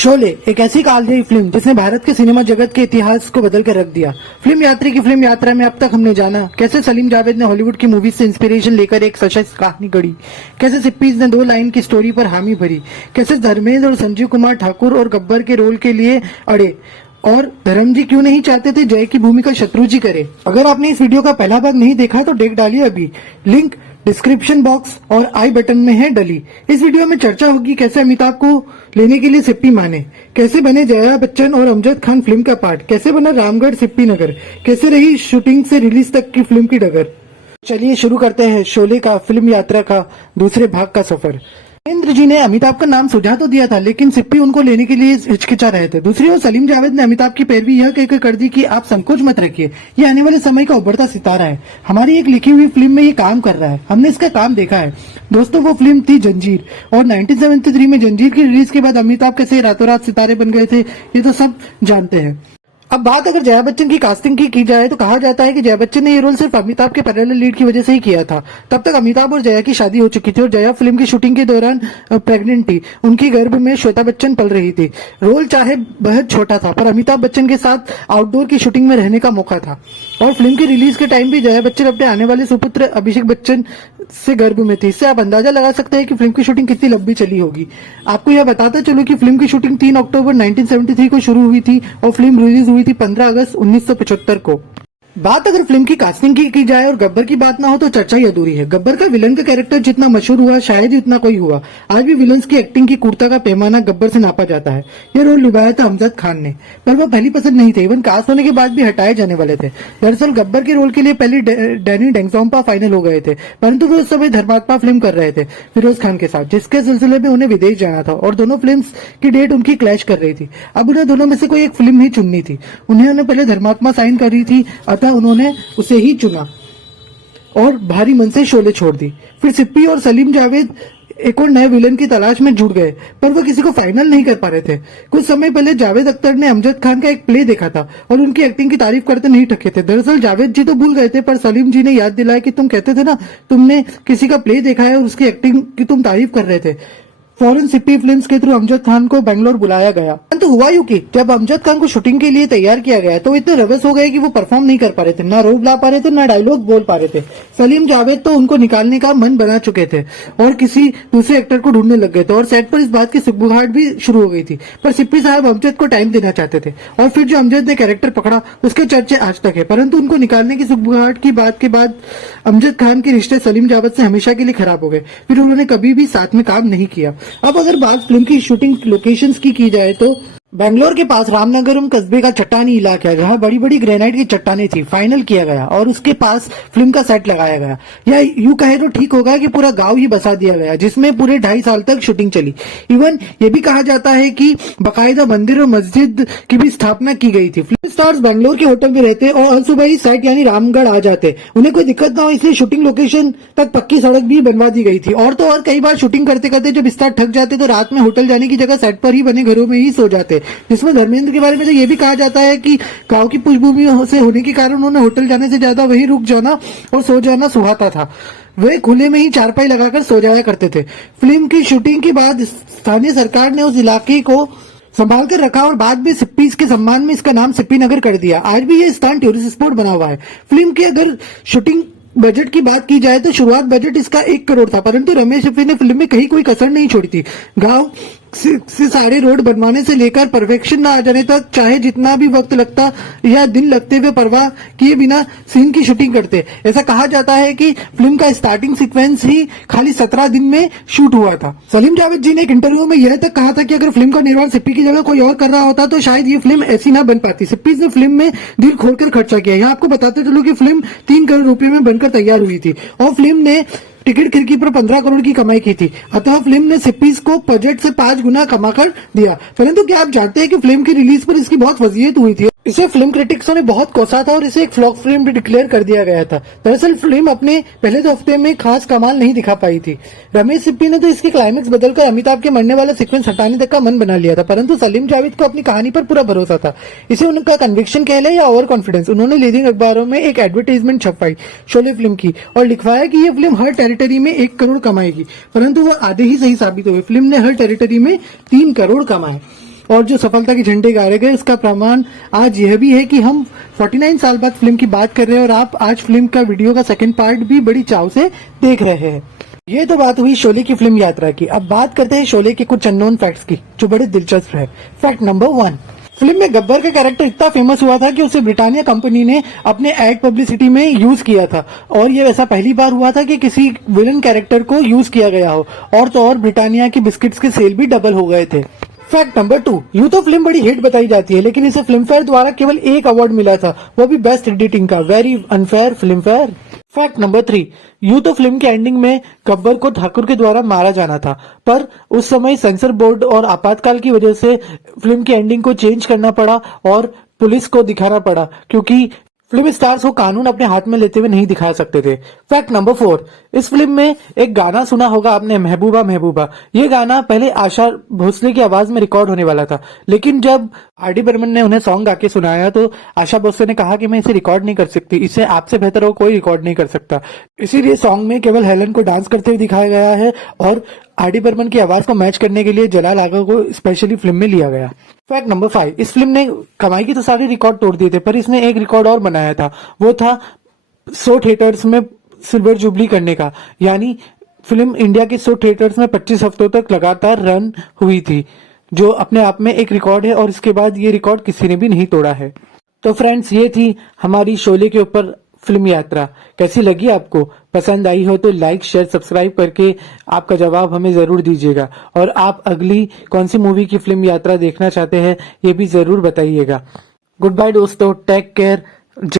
शोले एक ऐसी कालजयी फिल्म जिसने भारत के सिनेमा जगत के इतिहास को बदल कर रख दिया। फिल्म यात्री की फिल्म यात्रा में अब तक हमने जाना कैसे सलीम जावेद ने हॉलीवुड की मूवीज से इंस्पिरेशन लेकर एक सशक्त कहानी गढ़ी, कैसे सिप्पीज ने 2 लाइन की स्टोरी पर हामी भरी, कैसे धर्मेंद्र और संजीव कुमार ठाकुर और गब्बर के रोल के लिए अड़े और धर्म जी क्यों नहीं चाहते थे जय की भूमिका शत्रु जी करे। अगर आपने इस वीडियो का पहला भाग नहीं देखा तो देख डालिए अभी, लिंक डिस्क्रिप्शन बॉक्स और आई बटन में है डली। इस वीडियो में चर्चा होगी कैसे अमिताभ को लेने के लिए सिप्पी माने, कैसे बने जया बच्चन और अमजद खान फिल्म का पार्ट, कैसे बना रामगढ़ सिप्पी नगर, कैसे रही शूटिंग से रिलीज तक की फिल्म की डगर। चलिए शुरू करते हैं शोले का फिल्म यात्रा का दूसरे भाग का सफर। धर्मेंद्र जी ने अमिताभ का नाम सुझा तो दिया था, लेकिन सिप्पी उनको लेने के लिए हिचकिचा रहे थे। दूसरी ओर सलीम जावेद ने अमिताभ की पैरवी यह कहकर कर दी कि आप संकोच मत रखिए, ये आने वाले समय का उभरता सितारा है, हमारी एक लिखी हुई फिल्म में ये काम कर रहा है, हमने इसका काम देखा है। दोस्तों, वो फिल्म थी जंजीर, और 1973 में जंजीर की रिलीज के बाद अमिताभ कैसे रातों रात सितारे बन गए थे ये तो सब जानते हैं। अब बात अगर जया बच्चन की कास्टिंग की जाए तो कहा जाता है कि जया बच्चन ने ये रोल सिर्फ अमिताभ के पैरेलल लीड की वजह से ही किया था। तब तक अमिताभ और जया की शादी हो चुकी थी और जया फिल्म की शूटिंग के दौरान प्रेग्नेंट थी, उनकी गर्भ में श्वेता बच्चन पल रही थी। रोल चाहे बेहद छोटा था पर अमिताभ बच्चन के साथ आउटडोर की शूटिंग में रहने का मौका था, और फिल्म की रिलीज के टाइम भी जया बच्चन अपने आने वाले सुपुत्र अभिषेक बच्चन से गर्भ में थी। इससे आप अंदाजा लगा सकते हैं कि फिल्म की शूटिंग कितनी लंबी चली होगी। आपको यह बताते चलो कि फिल्म की शूटिंग 3 अक्टूबर 1973 को शुरू हुई थी और फिल्म रिलीज हुई थी 15 अगस्त 1975 को। बात अगर फिल्म की कास्टिंग की जाए और गब्बर की बात ना हो तो चर्चा ही अधूरी है। गब्बर का विलन का कैरेक्टर जितना मशहूर हुआ शायद ही उतना कोई हुआ। आज भी विलन्स की एक्टिंग की कुर्ता का पैमाना गब्बर से नापा जाता है। यह रोल निभाया था अमजद खान ने, पर वह पहली पसंद नहीं थे, इवन कास्ट होने के बाद भी हटाए जाने वाले थे। दरअसल गब्बर के रोल के लिए पहले डैनी डेंगजोम्पा फाइनल हो गए थे, परंतु वो उस समय धर्मात्मा फिल्म कर रहे थे फिरोज खान के साथ, जिसके सिलसिले में उन्हें विदेश जाना था और दोनों फिल्म की डेट उनकी क्लैश कर रही थी। अब उन्हें दोनों में से कोई एक फिल्म ही चुननी थी। उन्होंने पहले धर्मात्मा साइन करी थी, अतः उन्होंने उसे ही चुना और भारी मन से शोले छोड़ दी। फिर सिप्पी और सलीम जावेद एक और नए विलन की तलाश में जुट गए, पर वो किसी को फाइनल नहीं कर पा रहे थे। कुछ समय पहले जावेद अख्तर ने अमजद खान का एक प्ले देखा था और उनकी एक्टिंग की तारीफ करते नहीं थके थे। दरअसल जावेद जी तो भूल गए थे, पर सलीम जी ने याद दिलाया कि तुम कहते थे ना तुमने किसी का प्ले देखा है और उसकी एक्टिंग की तुम तारीफ कर रहे थे। फौरन सिप्पी फिल्म्स के थ्रू अमजद खान को बेंगलोर बुलाया गया। परंतु हुआ यूं कि जब अमजद खान को शूटिंग के लिए तैयार किया गया तो इतने नर्वस हो गए कि वो परफॉर्म नहीं कर पा रहे थे, ना रोल ला पा रहे थे, ना डायलॉग बोल पा रहे थे। सलीम जावेद तो उनको निकालने का मन बना चुके थे और किसी दूसरे एक्टर को ढूंढने लग गए थे, और सेट पर इस बात की सुगबुगाहट भी शुरू हो गई थी। पर सिप्पी साहब अमजद को टाइम देना चाहते थे, और फिर जो अमजद ने कैरेक्टर पकड़ा उसके चर्चे आज तक है। परंतु उनको निकालने की सुगबुगाहट की बात के बाद अमजद खान के रिश्ते सलीम जावेद से हमेशा के लिए खराब हो गए। फिर उन्होंने कभी भी साथ में काम नहीं किया। अब अगर बात फिल्म की शूटिंग लोकेशंस की जाए तो बेंगलोर के पास रामनगरम कस्बे का चट्टानी इलाका है जहां बड़ी बड़ी ग्रेनाइट की चट्टानें थी, फाइनल किया गया और उसके पास फिल्म का सेट लगाया गया। या यूं कहे तो ठीक होगा कि पूरा गांव ही बसा दिया गया, जिसमें पूरे 2.5 साल तक शूटिंग चली। इवन ये भी कहा जाता है कि बाकायदा मंदिर और मस्जिद की भी स्थापना की गई थी। फिल्म स्टार्स बेंगलोर के होटल में रहते और हर सुबह ही सेट यानी रामगढ़ आ जाते, उन्हें कोई दिक्कत ना हो इसलिए शूटिंग लोकेशन तक पक्की सड़क भी बनवा दी गई थी। और तो और कई बार शूटिंग करते करते जब स्टार थक जाते तो रात में होटल जाने की जगह सेट पर ही बने घरों में ही सो जाते। जिसमें धर्मेंद्र के बारे में तो ये भी कहा जाता है कि गांव की पृष्ठभूमि से होने के कारण उन्होंने होटल जाने से ज्यादा वहीं रुक जाना और सो जाना सुहाता था। वे खुले में ही चारपाई लगाकर सो जाया करते थे। फिल्म की शूटिंग के बाद स्थानीय सरकार ने उस इलाके को संभाल कर रखा और बाद में सिप्पीज के सम्मान में इसका नाम सिप्पी नगर कर दिया। आज भी ये स्थान टूरिस्ट स्पॉट बना हुआ है। फिल्म की अगर शूटिंग बजट की बात की जाए तो शुरुआत बजट इसका 1 करोड़ था, परंतु रमेश सिप्पी ने फिल्म में कहीं कोई कसर नहीं छोड़ी थी। गांव से सारे रोड बनवाने से लेकर परफेक्शन ना आ जाने तक चाहे जितना भी वक्त लगता या दिन लगते हुए परवाह किए बिना सीन की शूटिंग करते। ऐसा कहा जाता है कि फिल्म का स्टार्टिंग सीक्वेंस ही खाली 17 दिन में शूट हुआ था। सलीम जावेद जी ने एक इंटरव्यू में यह तक कहा था कि अगर फिल्म का निर्माण सिप्पी की जगह कोई और कर रहा होता तो शायद ये फिल्म ऐसी ना बन पाती। सिप्पी ने फिल्म में दिल खोलकर खर्चा किया। यहाँ आपको बताते चलो कि फिल्म 3 करोड़ रुपए में बनकर तैयार हुई थी और फिल्म ने टिकट खिड़की पर 15 करोड़ की कमाई की थी। अतः फिल्म ने सिप्पीज को बजट से 5 गुना कमाकर दिया। परंतु क्या आप जानते हैं कि फिल्म की रिलीज पर इसकी बहुत वजीयत हुई थी। इसे फिल्म क्रिटिक्सों ने बहुत कोसा था और इसे एक फ्लॉप फिल्म भी डिक्लेयर कर दिया गया था। दरअसल फिल्म अपने पहले 2 हफ्ते में खास कमाल नहीं दिखा पाई थी। रमेश सिप्पी ने तो इसकी क्लाइमेक्स बदलकर अमिताभ के मरने वाला सीक्वेंस हटाने तक का मन बना लिया था, परंतु सलीम जावेद को अपनी कहानी पर पूरा भरोसा था। इसे उनका कन्विक्शन कह ले या ओवर कॉन्फिडेंस। उन्होंने लीडिंग अखबारों में एक एडवर्टाइजमेंट छपवाई शोले फिल्म की और लिखवाया कि यह फिल्म हर टेरिटरी में 1 करोड़ कमाएगी, परंतु वह आधे ही सही साबित हुए। फिल्म ने हर टेरिटरी में 3 करोड़ कमाए। और जो सफलता के झंडे गाड़े गए उसका प्रमाण आज यह भी है कि हम 49 साल बाद फिल्म की बात कर रहे हैं और आप आज फिल्म का वीडियो का सेकंड पार्ट भी बड़ी चाव से देख रहे हैं। ये तो बात हुई शोले की फिल्म यात्रा की। अब बात करते हैं शोले के कुछ अननोन फैक्ट्स की जो बड़े दिलचस्प है। फैक्ट नंबर 1, फिल्म में गब्बर का कैरेक्टर इतना फेमस हुआ था कि उसे ब्रिटानिया कंपनी ने अपने एड पब्लिसिटी में यूज किया था और ये ऐसा पहली बार हुआ था कि किसी विलन कैरेक्टर को यूज किया गया हो। और तो और ब्रिटानिया की बिस्किट्स के सेल भी डबल हो गए थे। फैक्ट नंबर 2, यूं तो फिल्म बड़ी हिट बताई जाती है लेकिन इसे फिल्म फेयर द्वारा केवल एक अवार्ड मिला था, वो भी बेस्ट एडिटिंग का। Very unfair film fair. Fact number 3, यूं तो फिल्म के एंडिंग में गब्बर को ठाकुर के द्वारा मारा जाना था, पर उस समय सेंसर बोर्ड और आपातकाल की वजह से फिल्म की एंडिंग को चेंज करना पड़ा और पुलिस को दिखाना पड़ा क्योंकि फिल्म स्टार्स को कानून अपने हाथ में लेते हुए नहीं दिखा सकते थे। फैक्ट नंबर 4, इस फिल्म में एक गाना सुना होगा आपने, महबूबा महबूबा। ये गाना पहले आशा भोसले की आवाज में रिकॉर्ड होने वाला था, लेकिन जब आर डी बर्मन ने उन्हें सॉन्ग गा के सुनाया तो आशा भोसले ने कहा कि मैं इसे रिकॉर्ड नहीं कर सकती, इसे आपसे बेहतर हो कोई रिकॉर्ड नहीं कर सकता। इसीलिए सॉन्ग में केवल हेलन को डांस करते हुए दिखाया गया है और आर डी बर्मन की आवाज को मैच करने के लिए जलाल आगा को स्पेशली फिल्म में लिया गया। फैक्ट नंबर 5, इस फिल्म ने कमाई की तो सारे रिकॉर्ड तोड़ दिए थे, पर इसने एक रिकॉर्ड और बनाया था, वो था 100 थिएटर्स में सिल्वर जुबली करने का। यानी फिल्म इंडिया के 100 थिएटर्स में 25 हफ्तों तक लगातार रन हुई थी, जो अपने आप में एक रिकॉर्ड है और इसके बाद ये रिकॉर्ड किसी ने भी नहीं तोड़ा है। तो फ्रेंड्स, ये थी हमारी शोले के ऊपर फिल्म यात्रा। कैसी लगी आपको? पसंद आई हो तो लाइक शेयर सब्सक्राइब करके आपका जवाब हमें जरूर दीजिएगा और आप अगली कौन सी मूवी की फिल्म यात्रा देखना चाहते हैं ये भी जरूर बताइएगा। गुड बाय दोस्तों, टेक केयर।